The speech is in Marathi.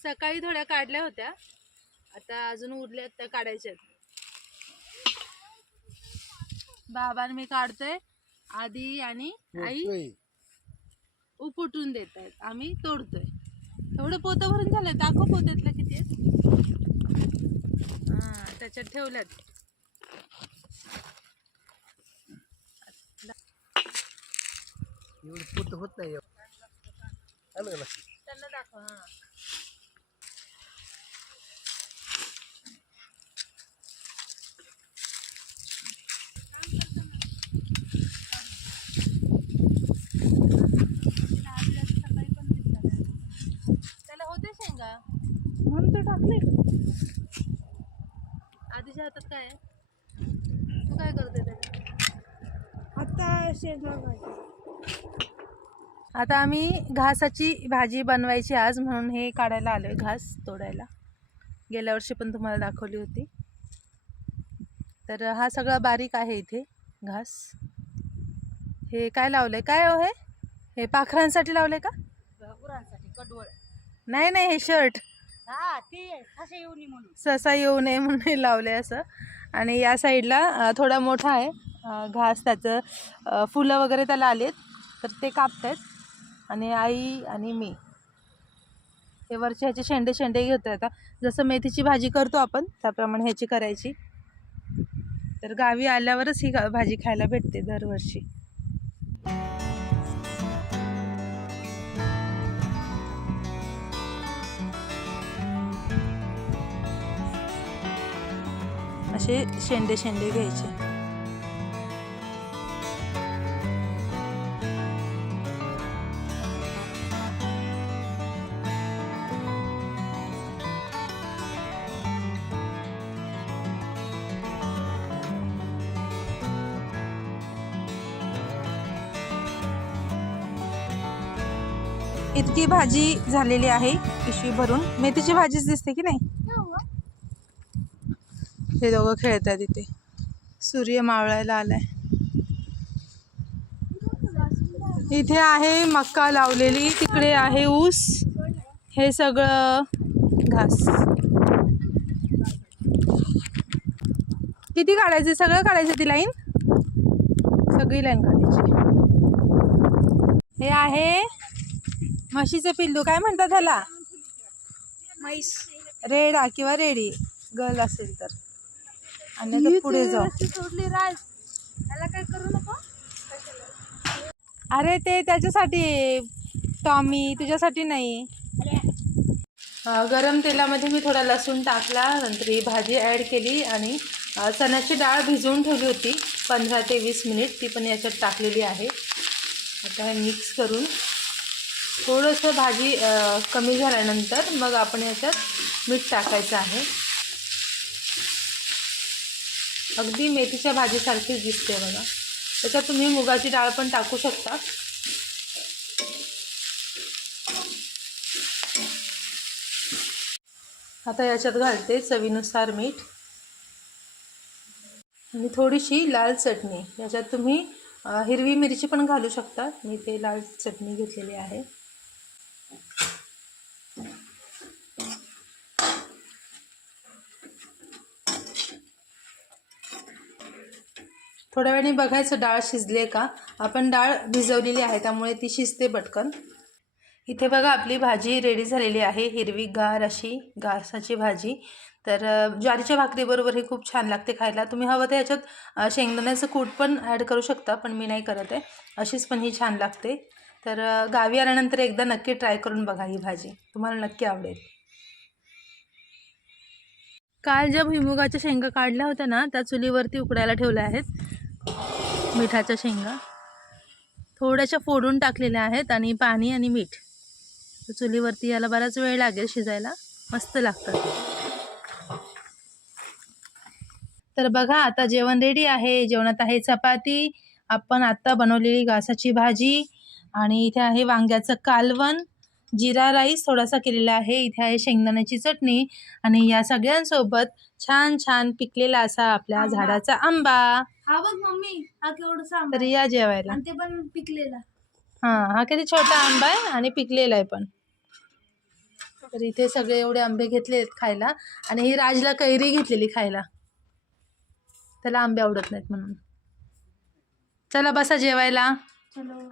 सकाळी थोड्या काढल्या होत्या. आता अजून उरल्या त्या काढायच्या बाबा आणि मी काढतोय. आधी आणि आई. उपटून देत आहेत. आम्ही तोडतोय. एवढं पोतं भरून झालंय. दाखव पोत्यातलं किती आहेत. हा त्याच्यात ठेवल्यात. एवढं पोत होत नाही? त्यांना दाखव हा त्याला होते शेंगा टाकले आधीच्या हातात काय आहे? तू काय करते त्याला आता. आता आम्ही घासाची भाजी बनवायची आज म्हणून हे काढायला आलोय घास तोडायला. गेल्या वर्षी पण तुम्हाला दाखवली होती. तर हा सगळा बारीक आहे इथे घास. हे काय लावलंय? काय हो हे? पाखरांसाठी लावलंय का? गुरांसाठी कडवळ नाही नाही हे शर्ट. हा ते असे येऊ नये म्हणून. ससा येऊ नये म्हणून हे असं. आणि या साईडला थोडा मोठा आहे घास त्याचं फुलं वगैरे त्याला आलेत तर ते कापतायत. आणि आई आणि मी. हे वरचे ह्याचे शेंडे शेंडे घेतोय आता. जसं मेथीची भाजी करतो आपण त्याप्रमाणे ह्याची करायची. तर गावी आल्यावरच ही भाजी खायला भेटते दरवर्षी. असे शेंडे शेंडे घ्यायचे. इतकी भाजी झालेली आहे पिशवी भरून. मेथीची भाजीच दिसते की नाही? हे दोघं खेळत आहेत इथे. सूर्य मावळायला आलाय. इथे आहे मक्का लावलेली तिकडे आहे ऊस. हे सगळं घास. किती काढायचे? सगळं काढायचं ती लाईन? सगळी लाईन काढायची. हे आहे म्हशीचं पिल्लू. काय म्हणतात त्याला म्हैस. रेडा किंवा रेडी. गर्ल असेल तर. आणि आता पुढे जाऊ. सोडली राज त्याला काय करू नको? अरे ते त्याच्यासाठी टॉमी तुझ्यासाठी नाही. गरम तेलामध्ये मी थोडा लसूण टाकला नंतर ही भाजी ॲड केली आणि चण्याची डाळ भिजवून ठेवली होती पंधरा ते वीस मिनिट ती पण याच्यात टाकलेली आहे. आता हे मिक्स करून थोडंसं भाजी कमी झाल्यानंतर मग आपण याच्यात मीठ टाकायचं आहे. अगदी मेथीच्या भाजीसारखीच दिसते बघा. त्याच्यात तुम्ही मुगाची डाळ पण टाकू शकता. आता याच्यात घालते चवीनुसार मीठ. आणि थोडीशी लाल चटणी. याच्यात तुम्ही हिरवी मिरची पण घालू शकता. मी ते लाल चटणी घेतलेली आहे. थोड्या वेळाने बघायचं डाळ शिजले का? आपण डाळ भिजवलेली आहे त्यामुळे ती शिजते पटकन. इथे बघा आपली भाजी रेडी झालेली आहे. हिरवी गार अशी घासाची भाजी. तर ज्वारीच्या भाकरीबरोबर हे खूप छान लागते खायला. तुम्ही हवं तर याच्यात शेंगदाण्याचं कूट पण ॲड करू शकता पण मी नाही करत आहे. अशीच पण ही छान लागते. तर गावी आल्यानंतर एकदा नक्की ट्राय करून बघा ही भाजी. तुम्हाला नक्की आवडेल. काल ज्या भुईमुगाच्या शेंगा काढल्या होत्या ना त्या चुलीवरती उकडायला ठेवल्या आहेत. मिठाच्या शेंगा. थोड्याशा फोडून टाकलेल्या आहेत आणि पाणी आणि मीठ. चुलीवरती याला बराच वेळ लागेल शिजायला. मस्त लागतात. तर बघा आता जेवण रेडी आहे. जेवणात आहे चपाती. आपण आत्ता बनवलेली घासाची भाजी. आणि इथे आहे वांग्याचं कालवण. जिरा राईस थोडासा केलेला आहे. इथे आहे शेंगदाण्याची चटणी. आणि या सगळ्यांसोबत छान छान पिकलेला असा आपल्या. झाडाचा आंबा. हा बघ मम्मी हा केवढसा आंबा तर या जेवायला. आणि ते पण पिकलेला. हा हा किती छोटा आंबा आहे आणि पिकलेला आहे पण. तर इथे सगळे एवढे आंबे घेतले आहेत खायला. आणि ही राजला कैरी घेतलेली खायला. त्याला आंबे आवडत नाहीत म्हणून. चला बसा जेवायला. चलो.